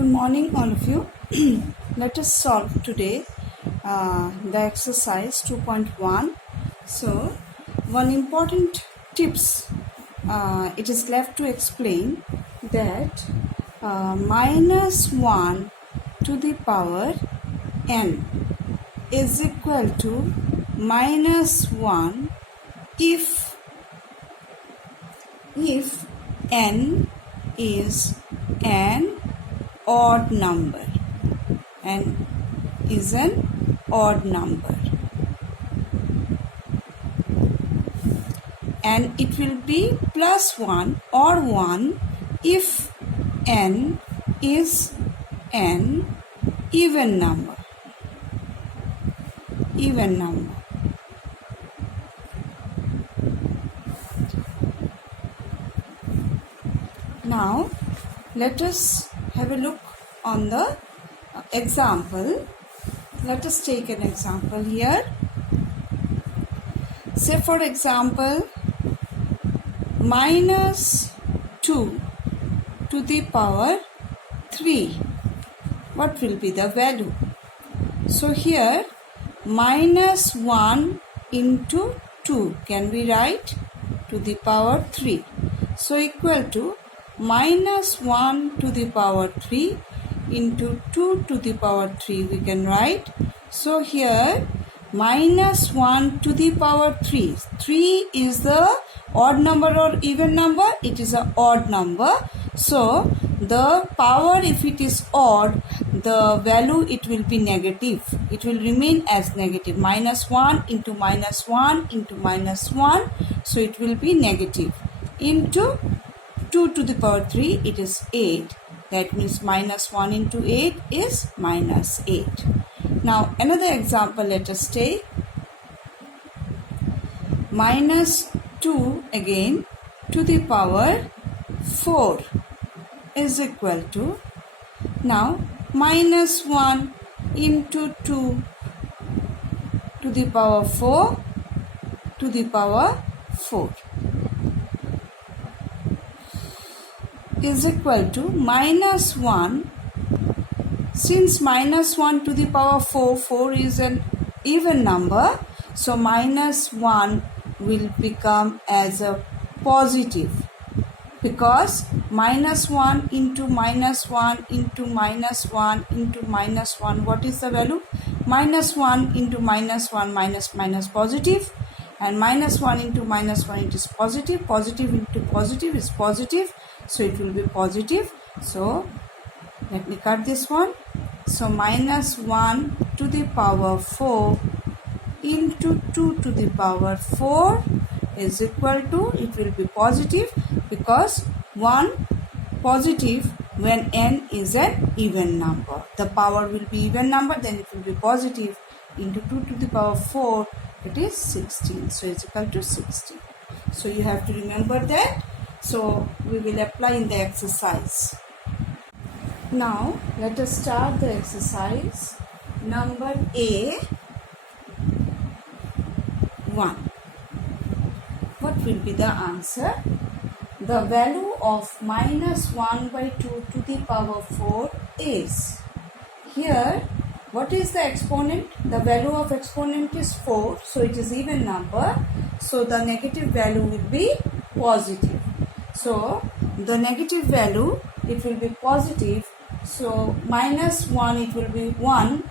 Good morning, all of you. Let us solve today the exercise 2.1. So, one important tips it is left to explain that minus 1 to the power n is equal to minus 1 if n is an odd number and is an odd number, and it will be plus 1 or 1 if n is an even number. Now let us have a look on the example. Let us take an example here. Say for example minus 2 to the power 3. What will be the value? So here minus 1 into 2 can be write to the power 3. So equal to minus 1 to the power 3 into 2 to the power 3 we can write. So here minus 1 to the power 3. 3 is the odd number or even number? It is an odd number. So the power, if it is odd, the value it will be negative. It will remain as negative. Minus 1 into minus 1 into minus 1. So it will be negative. Into 2 to the power 3, it is 8. That means minus 1 into 8 is minus 8. Now another example let us take. Minus 2 again to the power 4 is equal to, now minus 1 into 2 to the power 4 to the power 4 is equal to minus 1. Since minus 1 to the power 4 is an even number, so minus 1 will become as a positive, because minus 1 into minus 1 into minus 1 into minus 1, what is the value? Minus 1 into minus 1 minus positive, and minus 1 into minus 1 it is positive. Positive into positive is positive, so it will be positive. So let me cut this one. So minus 1 to the power 4 into 2 to the power 4 is equal to, it will be positive, because 1 positive when n is an even number. The power will be even number, then it will be positive, into 2 to the power 4, it is 16. So it's equal to 16. So you have to remember that. So we will apply in the exercise. Now let us start the exercise. Number A 1. What will be the answer? The value of minus 1 by 2 to the power 4 is, here what is the exponent? The value of exponent is 4, so it is even number, so the negative value will be positive. So the negative value, it will be positive. So minus 1 it will be 1,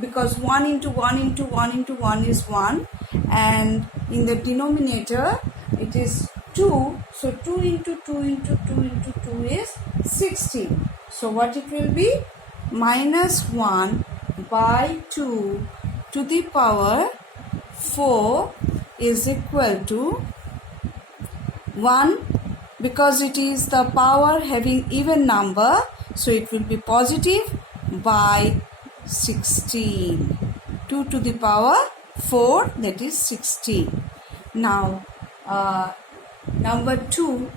because 1 into 1 into 1 into 1 is 1, and in the denominator it is 2. So 2 into 2 into 2 into 2 is 16. So what it will be? Minus 1 by 2 to the power 4 is equal to 1, because it is the power having even number, so it will be positive, by 16. 2 to the power 4, that is 16. Now number 2,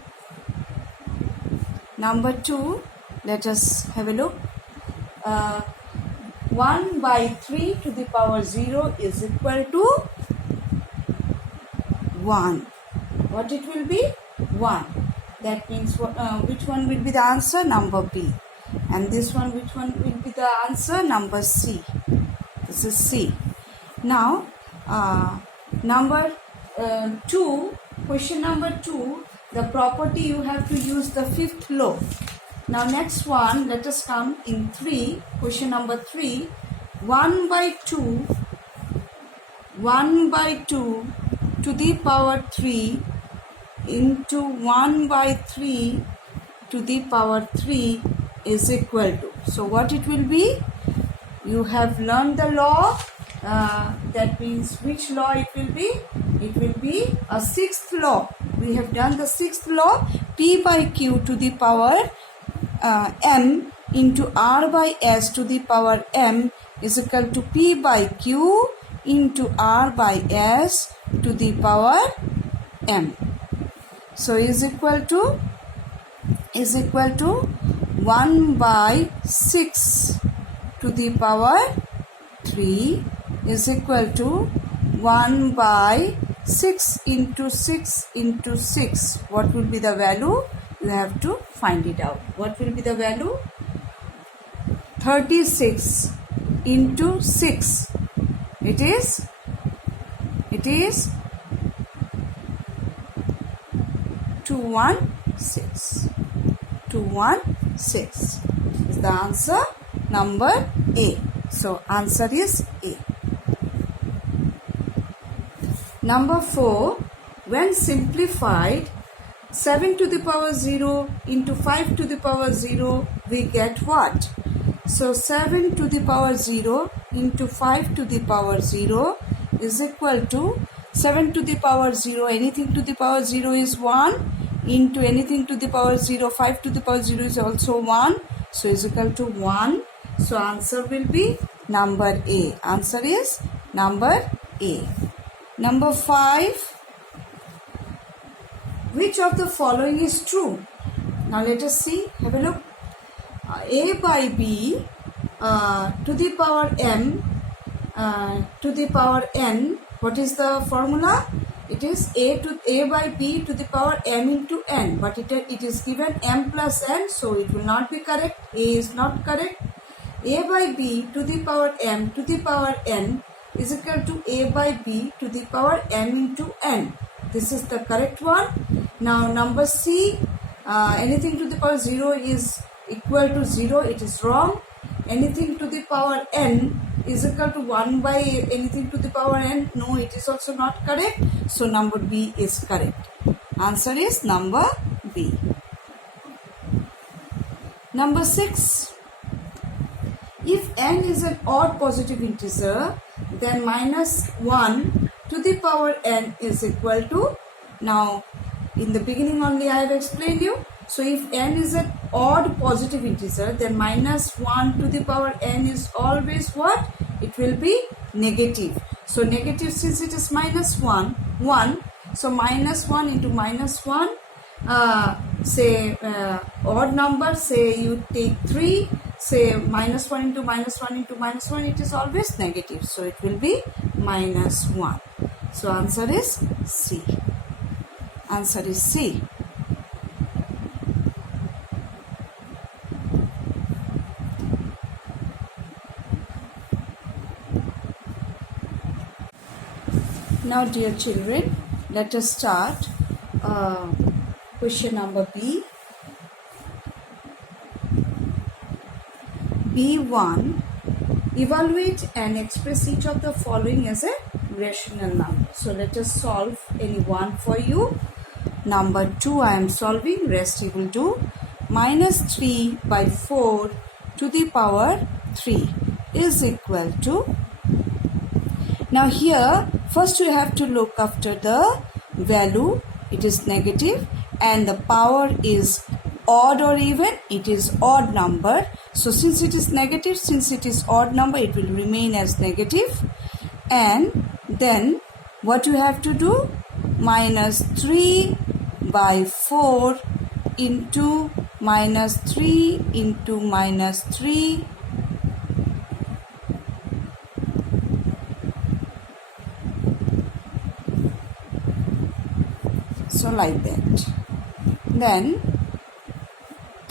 let us have a look. 1 by 3 to the power 0 is equal to 1. What it will be? 1. That means which one will be the answer? Number B. And this one, which one will be the answer? Number C. This is C. Now, number 2, question number 2, the property you have to use the fifth law. Now, next one, let us come in 3, question number 3, 1 by 2 to the power 3 into 1 by 3 to the power 3 is equal to. So what it will be? You have learned the law. That means which law it will be? It will be a sixth law. We have done the sixth law. P by Q to the power M into R by S to the power M is equal to P by Q into R by S to the power M. So is equal to 1 by 6 to the power 3 is equal to 1 by 6 into 6 into 6. What will be the value? You have to find it out. What will be the value? 36 into 6. It is 216. 216 is the answer, number A. So answer is A. Number 4, when simplified, 7 to the power 0 into 5 to the power 0, we get what? So 7 to the power 0 into 5 to the power 0 is equal to 7 to the power 0, anything to the power 0 is 1, into anything to the power 0, 5 to the power 0 is also 1, so is equal to 1. So answer will be number A. Answer is number A. Number 5, which of the following is true? Now let us see, have a look. A by B to the power M to the power N. What is the formula? It is A by B to the power M into N, but it is given M plus N, so it will not be correct. A is not correct. A by B to the power M to the power N is equal to A by B to the power M into N. This is the correct one. Now number C, anything to the power 0 is equal to 0. It is wrong. Anything to the power N is equal to 1 by anything to the power N. No, it is also not correct. So number B is correct. Answer is number B. Number 6. If n is an odd positive integer, then minus 1 to the power n is equal to. Now, in the beginning only I have explained you. So if n is an odd positive integer, then minus 1 to the power n is always what? It will be negative. So negative, since it is minus 1. So minus 1 into minus 1, odd number, say you take 3, say minus 1 into minus 1 into minus 1, it is always negative. So it will be minus 1. So answer is C. Answer is C. Now dear children, let us start question number B. B1, evaluate and express each of the following as a rational number. So let us solve any one for you. Number 2 I am solving, rest you will do. Minus 3 by 4 to the power 3 is equal to. Now here first we have to look after the value. It is negative and the power is odd or even. It is odd number. So since it is negative, since it is odd number, it will remain as negative. And then what you have to do? Minus 3 by 4 into minus 3 into minus 3 . So like that. Then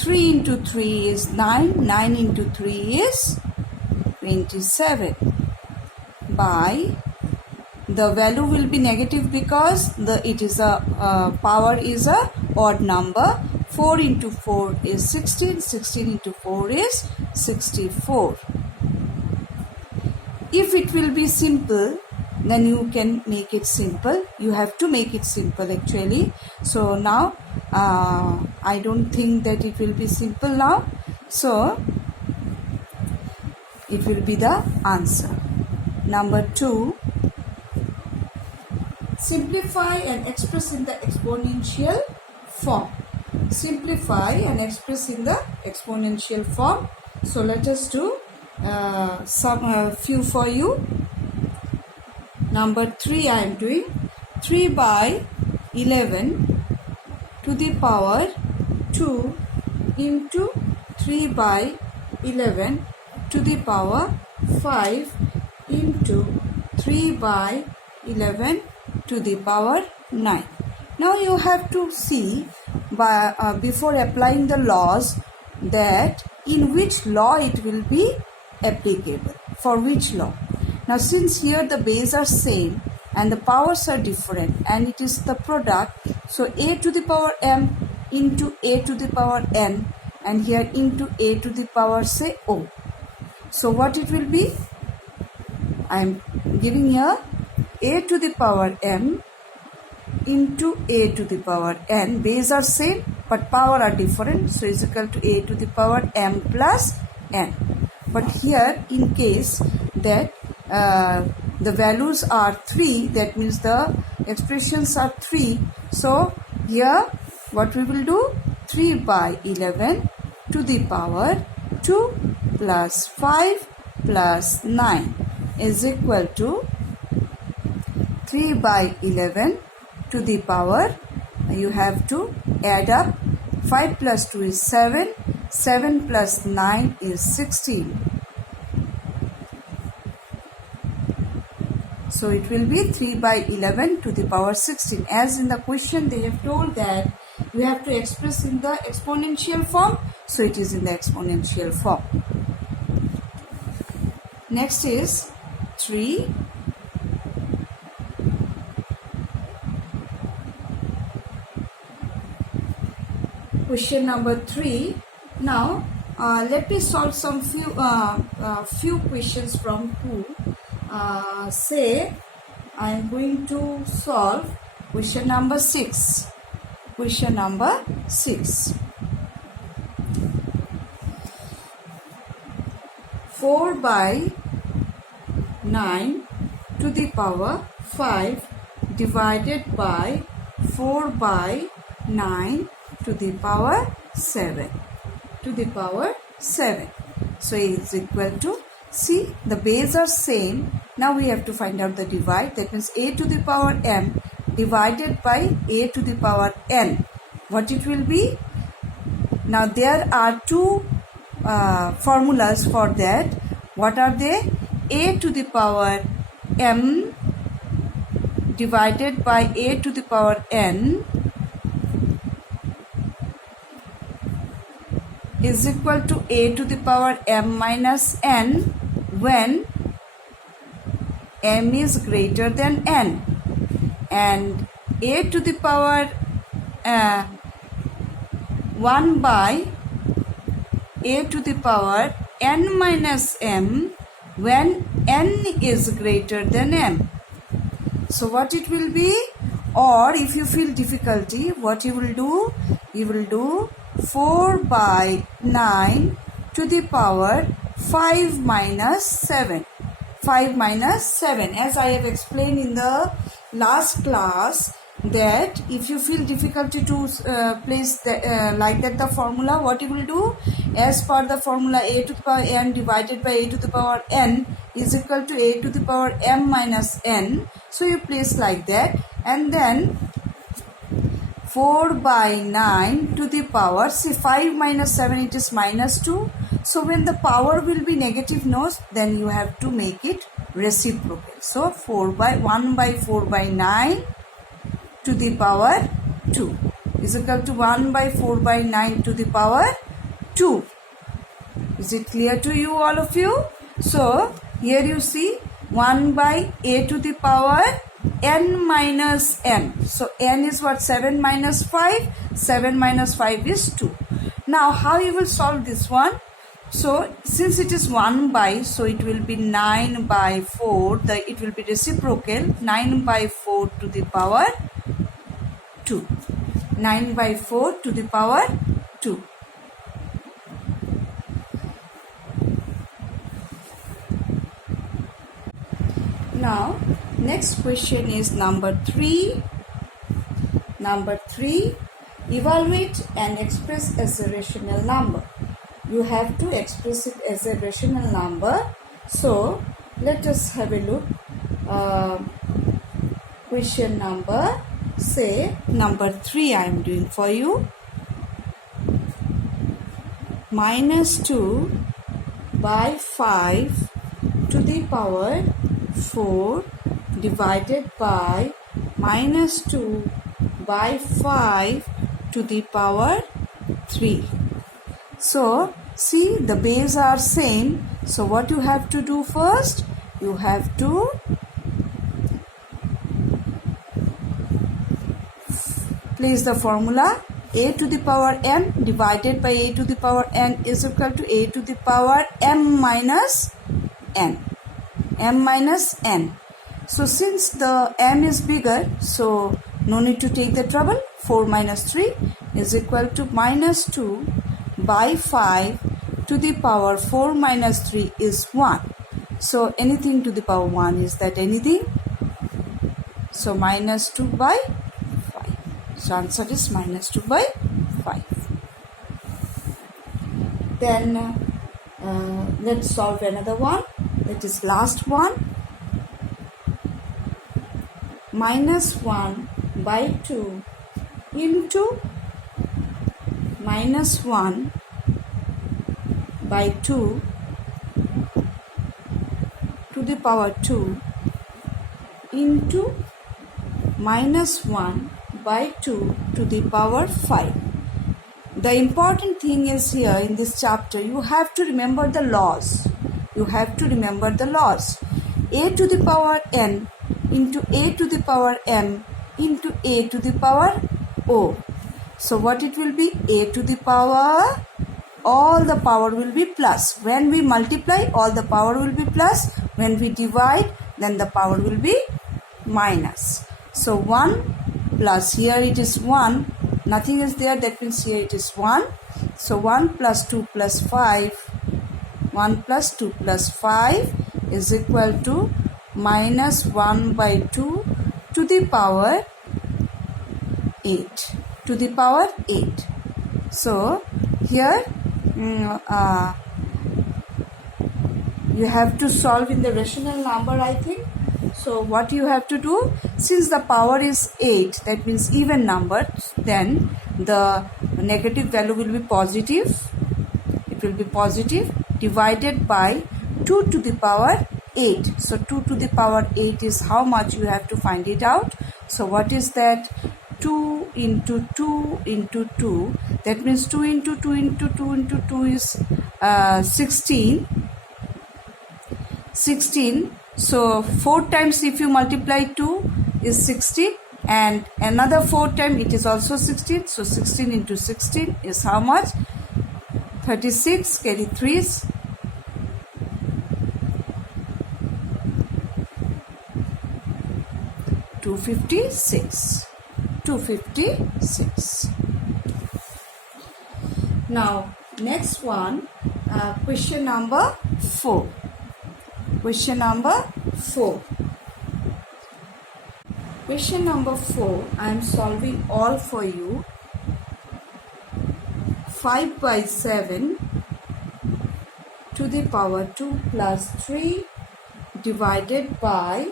3 into 3 is 9. 9 into 3 is 27. By the value will be negative because power is a odd number. 4 into 4 is 16. 16 into 4 is 64. If it will be simple, then you can make it simple. You have to make it simple actually. So now I don't think that it will be simple now. So it will be the answer. Number 2. Simplify and express in the exponential form. Simplify and express in the exponential form. So let us do some few for you. Number 3 I am doing. 3 by 11 to the power 2 into 3 by 11 to the power 5 into 3 by 11 to the power 9. Now you have to see before applying the laws that in which law it will be applicable, for which law. Now since here the base are same and the powers are different and it is the product, so a to the power m into a to the power n and here into a to the power say o. So what it will be? I am giving here a to the power m into a to the power n. Base are same but power are different, so is equal to a to the power m plus n. But here in case that the values are 3, that means the expressions are 3, so here what we will do? 3 by 11 to the power 2 plus 5 plus 9 is equal to 3 by 11 to the power, you have to add up, 5 plus 2 is 7, 7 plus 9 is 16. So it will be 3 by 11 to the power 16. As in the question they have told that you have to express in the exponential form, so it is in the exponential form. Next is 3. Question number 3. Now let me solve some few questions from 2. Say I am going to solve question number 6. Question number 6. 4 by 9 to the power 5 divided by 4 by 9 to the power 7 to the power 7. So it is equal to, see the base are same. Now we have to find out the divide. That means a to the power m divided by a to the power n. What it will be? Now there are two formulas for that. What are they? A to the power m divided by a to the power n is equal to a to the power m minus n when m is greater than n, and a to the power 1 by a to the power n minus m when n is greater than m. So what it will be? Or if you feel difficulty, what you will do? You will do 4 by 9 to the power 5 minus 7. 5 minus 7. As I have explained in the last class, that if you feel difficulty to place like that the formula, what you will do? As per the formula, a to the power m divided by a to the power n is equal to a to the power m minus n. So you place like that, and then 4 by 9 to the power, see 5 minus 7, it is minus 2. So when the power will be negative notes, then you have to make it reciprocal. So 1 by 4 by 9 to the power 2 is equal to 1 by 4 by 9 to the power 2. Is it clear to you, all of you? So here you see 1 by a to the power n minus n. So n is what? 7 minus 5. 7 minus 5 is 2. Now how you will solve this one? So since it is 1 by, so it will be 9 by 4. It will be reciprocal. 9 by 4 to the power 2. 9 by 4 to the power 2. Now next question is number 3. Number 3, evaluate and express as a rational number. You have to express it as a rational number. So let us have a look. Question number, say number 3 I am doing for you. Minus 2 by 5 to the power 4 divided by minus 2 by 5 to the power 3. So see, the base are same. So what you have to do first? You have to place the formula. A to the power m divided by a to the power n is equal to a to the power m minus n. M minus n. So since the m is bigger, so no need to take the trouble. 4 minus 3 is equal to minus 2 by 5 to the power 4 minus 3 is 1. So anything to the power 1, is that anything? So minus 2 by 5. So answer is minus 2 by 5. Then let's solve another one. That is last one. Minus 1 by 2 into minus 1 by 2 to the power 2 into minus 1 by 2 to the power 5. The important thing is here in this chapter, you have to remember the laws. You have to remember the laws. A to the power n into a to the power m into a to the power o. So what it will be? A to the power, all the power will be plus. When we multiply, all the power will be plus. When we divide, then the power will be minus. So 1 plus, here it is 1. Nothing is there, that means here it is 1. So 1 plus 2 plus 5. 1 plus 2 plus 5 is equal to minus 1 by 2 to the power 8. To the power 8. So here you have to solve in the rational number, I think. So what you have to do, since the power is 8, that means even number, then the negative value will be positive. It will be positive, divided by 2 to the power 8. So 2 to the power 8 is how much? You have to find it out. So what is that? 2 into 2 into 2. That means 2 into 2 into 2 into 2 is 16. 16. So 4 times if you multiply 2 is 16. And another 4 times it is also 16. So 16 into 16 is how much? 36. Carry 3's. 256. 256. Now next one, question number 4. Question number 4. Question number 4, I am solving all for you. 5 by 7 to the power 2 plus 3 divided by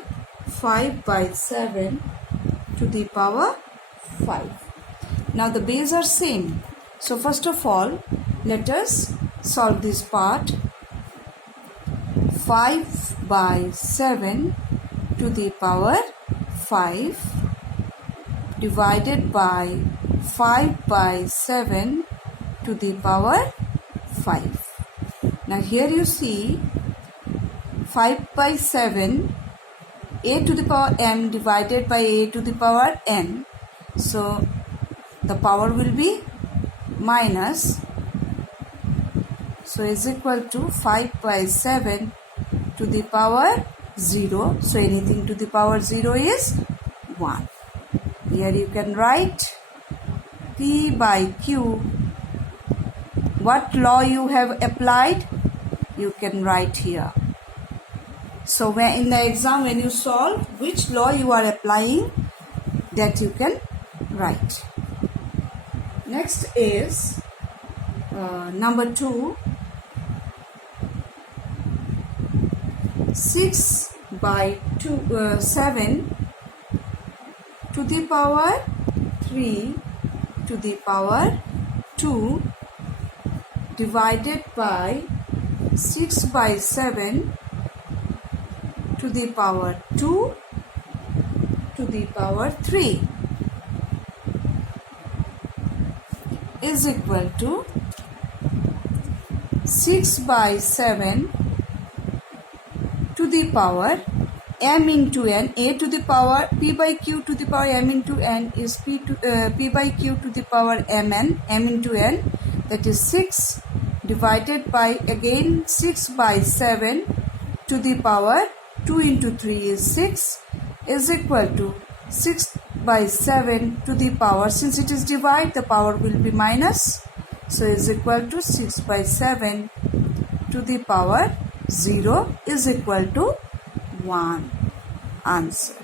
5 by 7 to the power 5. Now the base are same. So first of all, let us solve this part. 5 by 7 to the power 5 divided by 5 by 7 to the power 5. Now here you see 5 by 7, a to the power m divided by a to the power n. So the power will be minus. So is equal to 5 by 7 to the power 0. So anything to the power 0 is 1. Here you can write P by Q. What law you have applied? You can write here. So when in the exam when you solve, which law you are applying, that you can write. Next is number 2. 6 by 7 to the power 3 to the power 2 divided by 6 by 7 to the power 2 to the power 3 is equal to 6 by 7 to the power m into n. A to the power p by q to the power m into n is p by q to the power mn, m into n, that is 6 divided by again 6 by 7 to the power 2 into 3 is 6 is equal to 6 by 7 to the power, since it is divide, the power will be minus, so is equal to 6 by 7 to the power 0 is equal to 1. Answer.